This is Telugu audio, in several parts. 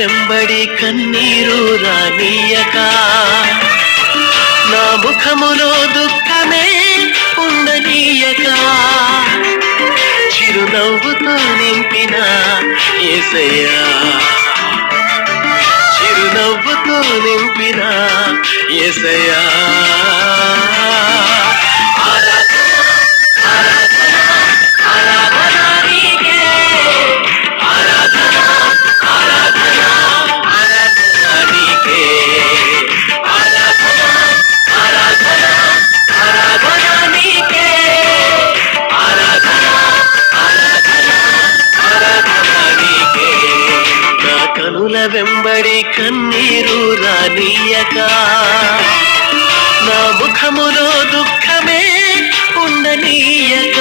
వెంబడి కన్నీరు రానీయక, నా ముఖములో దుఃఖమే ఉండనీయక, చిరునవ్వుతో నింపిన యేసయ్యా, చిరునవ్వుతో నింపిన యేసయ్యా. కనుల వెంబడి కన్నీరు రానీయక, నా ముఖములో దుఃఖమే ఉండనీయక,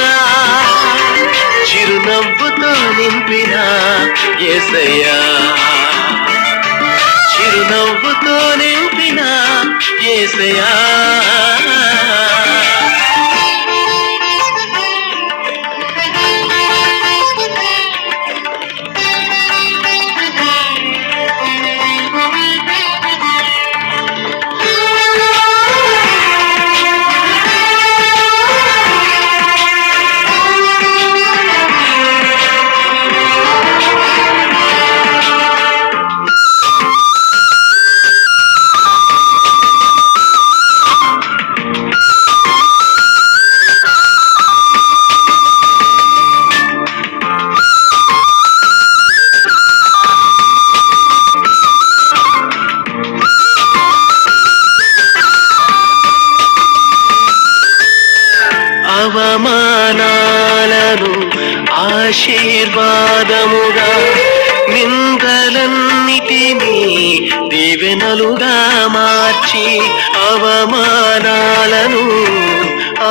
చిరునవ్వుతో నింపిన యేసయ్యా, చిరునవ్వుతో నింపిన యేసయ్యా. అవమానాలను ఆశీర్వాదముగా, నిందలన్నిటినీ దీవెనలుగా మార్చి, అవమానాలను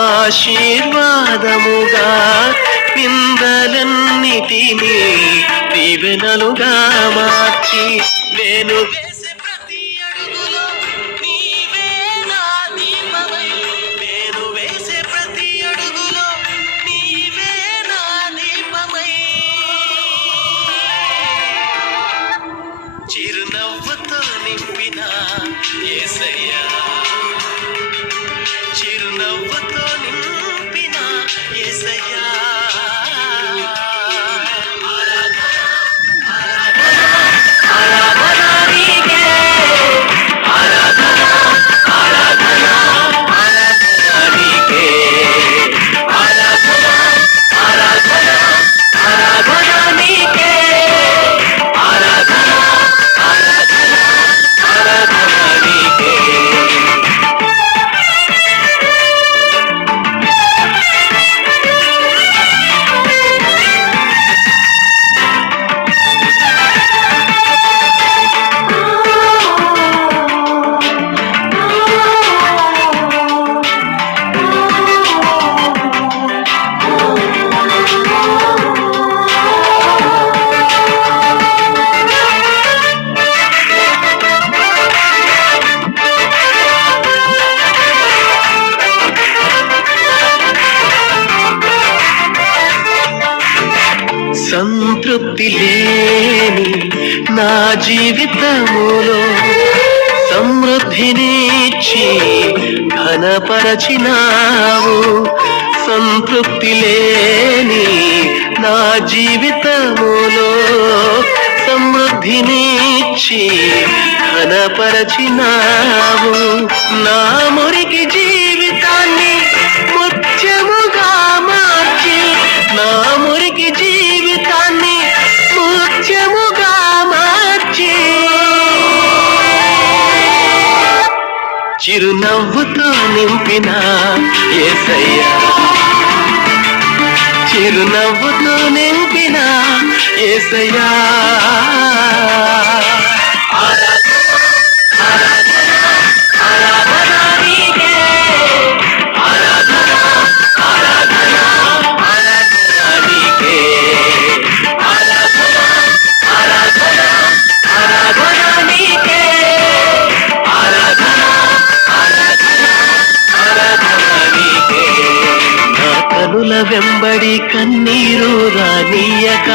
ఆశీర్వాదముగా, నిందలన్నిటినీ దీవెనలుగా మార్చి, నేను వేసే ప్రతి అడుగులో నీవే నా దీపమై, నేను వేసే ప్రతి అడుగులో నీవే నా దీపమై, చిరునవ్వుతో నింపిన యేసయ్యా, చిరునవ్వుతో నింపిన యేసయ్యా. సంతృప్తి లేని నా జీవితములో సమృద్ధినిచ్చి ఘనపరచినావు, సంతృప్తి లేని నా జీవితములో సమృద్ధినిచ్చి ఘనపరచినావు, నా మురికి జీవితాన్ని ముత్యముగా మార్చి, నా మురికి జీవితాన్ని ముత్యముగా మార్చి, చిరునవ్వుతో నింపిన యేసయ్యా, చిరునవ్వుతో నింపిన యేసయ్యా. వెంబడి కన్నీరు రానీయక,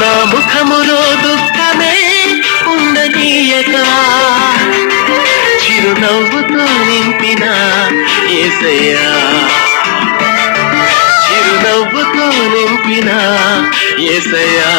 నా ముఖములో దుఃఖ చిరునవ్వుతో నింపిన యేసయ్యా, చిరునవ్వుతో నింపిన యేసయ్యా.